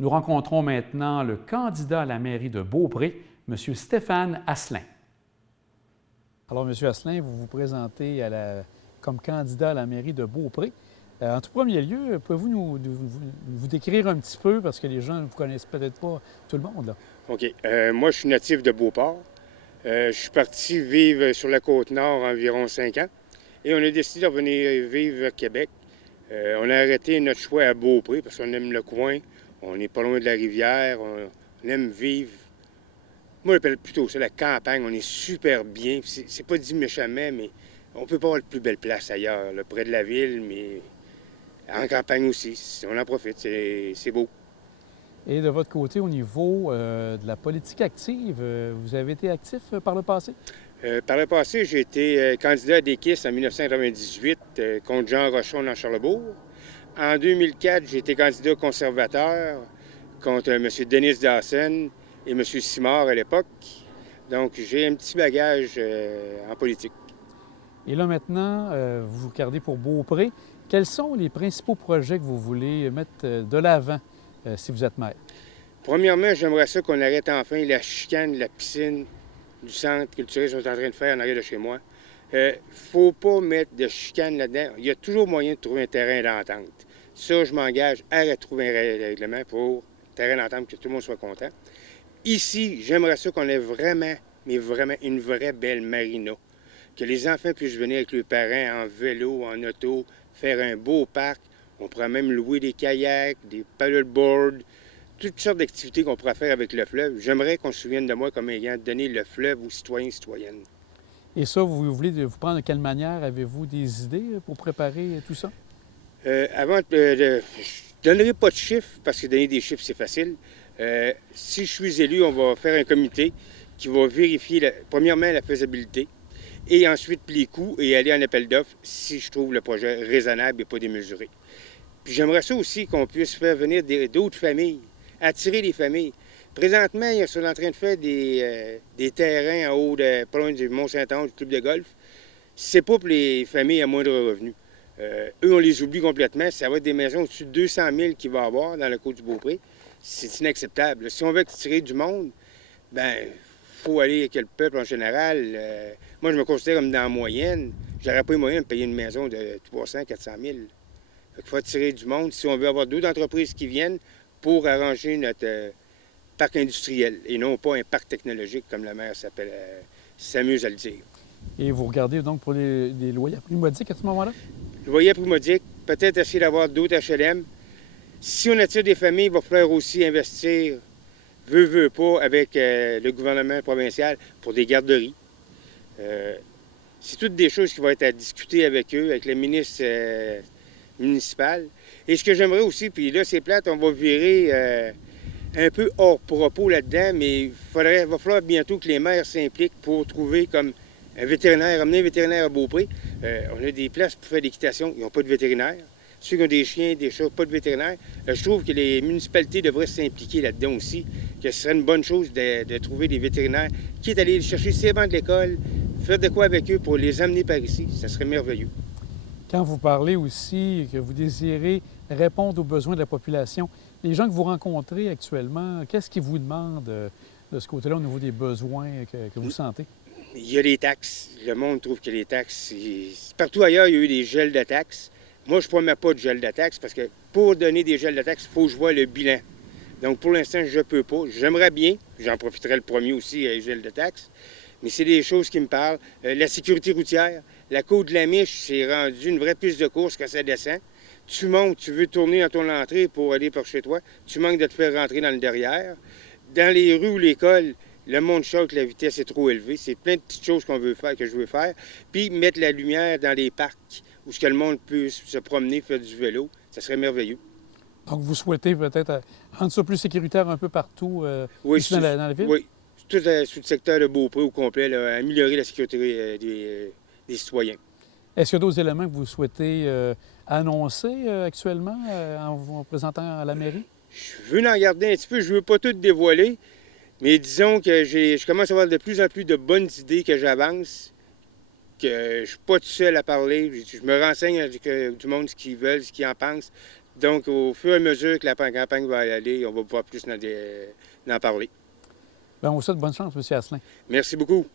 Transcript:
Nous rencontrons maintenant le candidat à la mairie de Beaupré, M. Stéphane Asselin. Alors, M. Asselin, vous vous présentez comme candidat à la mairie de Beaupré. En tout premier lieu, pouvez-vous vous décrire un petit peu, parce que les gens ne vous connaissent peut-être pas, tout le monde, là. OK. Moi, je suis natif de Beauport. Je suis parti vivre sur la Côte-Nord environ 5 ans. Et on a décidé de revenir vivre à Québec. On a arrêté notre choix à Beaupré parce qu'on aime le coin. On n'est pas loin de la rivière. On aime vivre. Moi, j'appelle plutôt ça la campagne. On est super bien. C'est pas dit méchamment, mais on peut pas avoir de plus belle place ailleurs, là, près de la ville, mais en campagne aussi. On en profite. C'est beau. Et de votre côté, au niveau de la politique active, vous avez été actif par le passé? Par le passé, j'ai été candidat à Desquistes en 1998 contre Jean Rochon dans Charlesbourg. En 2004, j'ai été candidat conservateur contre M. Denis Dawson et M. Simard à l'époque. Donc, j'ai un petit bagage en politique. Et là, maintenant, vous regardez pour Beaupré. Quels sont les principaux projets que vous voulez mettre de l'avant si vous êtes maire? Premièrement, j'aimerais ça qu'on arrête enfin la chicane de la piscine du centre culturel qu'ils sont en train de faire en arrière de chez moi. Faut pas mettre de chicane là-dedans. Il y a toujours moyen de trouver un terrain d'entente. Ça, je m'engage à retrouver un règlement pour terrain d'entente, que tout le monde soit content. Ici, j'aimerais ça qu'on ait vraiment, mais vraiment, une vraie belle marina. Que les enfants puissent venir avec leurs parents en vélo, en auto, faire un beau parc. On pourrait même louer des kayaks, des paddleboards, toutes sortes d'activités qu'on pourrait faire avec le fleuve. J'aimerais qu'on se souvienne de moi comme ayant donné le fleuve aux citoyens et citoyennes. Et ça, vous voulez vous prendre de quelle manière? Avez-vous des idées pour préparer tout ça? Je ne donnerai pas de chiffres, parce que donner des chiffres, c'est facile. Si je suis élu, on va faire un comité qui va vérifier, premièrement, la faisabilité, et ensuite les coûts, et aller en appel d'offres si je trouve le projet raisonnable et pas démesuré. Puis j'aimerais ça aussi qu'on puisse faire venir d'autres familles, attirer les familles. Présentement, ils sont en train de faire des terrains en haut, pas loin du Mont-Saint-Ange, du club de golf. C'est pas pour les familles à moindre revenu. Eux, on les oublie complètement. Ça va être des maisons au-dessus de 200 000 qu'il va y avoir dans le Côte-du-Beaupré. C'est inacceptable. Si on veut attirer du monde, ben faut aller avec le peuple en général. Moi, je me considère comme dans la moyenne. J'aurais pas les moyens de payer une maison de 300 400 000. Il faut attirer du monde si on veut avoir d'autres entreprises qui viennent pour arranger notre parc industriel et non pas un parc technologique comme le maire s'amuse à le dire. Et vous regardez donc pour les loyers à prix modique à ce moment-là? Le loyer à prix modique, peut-être essayer d'avoir d'autres HLM. Si on attire des familles, il va falloir aussi investir, veut pas, avec le gouvernement provincial pour des garderies. C'est toutes des choses qui vont être à discuter avec eux, avec le ministre municipal. Et ce que j'aimerais aussi, puis là, c'est plate, on va virer un peu hors propos là-dedans, mais il va falloir bientôt que les maires s'impliquent pour trouver comme un vétérinaire, amener un vétérinaire à Beaupré. On a des places pour faire l'équitation, ils n'ont pas de vétérinaire. Ceux qui ont des chiens, des chats, pas de vétérinaire. Je trouve que les municipalités devraient s'impliquer là-dedans aussi, que ce serait une bonne chose de trouver des vétérinaires, qui est aller les chercher ces bancs de l'école, faire de quoi avec eux pour les amener par ici. Ça serait merveilleux. Quand vous parlez aussi que vous désirez répondre aux besoins de la population, les gens que vous rencontrez actuellement, qu'est-ce qu'ils vous demandent de ce côté-là au niveau des besoins que vous sentez? Il y a les taxes. Le monde trouve que les taxes... Partout ailleurs, il y a eu des gels de taxes. Moi, je ne promets pas de gel de taxes parce que pour donner des gels de taxes, il faut que je vois le bilan. Donc, pour l'instant, je ne peux pas. J'aimerais bien. J'en profiterai le premier aussi, gel de taxes. Mais c'est des choses qui me parlent. La sécurité routière. La côte de la Miche, c'est rendu une vraie piste de course quand ça descend. Tu montes, tu veux tourner dans ton entrée pour aller par chez toi. Tu manques de te faire rentrer dans le derrière. Dans les rues ou l'école, le monde choque, la vitesse est trop élevée. C'est plein de petites choses qu'on veut faire, que je veux faire. Puis mettre la lumière dans les parcs où ce que le monde peut se promener, faire du vélo. Ça serait merveilleux. Donc, vous souhaitez peut-être rendre ça plus sécuritaire un peu partout oui, ici dans la ville? Oui, tout sous le secteur de Beaupré au complet, là, améliorer la sécurité des citoyens. Est-ce qu'il y a d'autres éléments que vous souhaitez annoncer actuellement en vous présentant à la mairie? Je veux en garder un petit peu, je veux pas tout dévoiler, mais disons que je commence à avoir de plus en plus de bonnes idées que j'avance, que je suis pas tout seul à parler. Je me renseigne avec du monde, ce qu'ils veulent, ce qu'ils en pensent. Donc, au fur et à mesure que la campagne va y aller, on va pouvoir plus en parler. Bien, on vous souhaite bonne chance, M. Asselin. Merci beaucoup.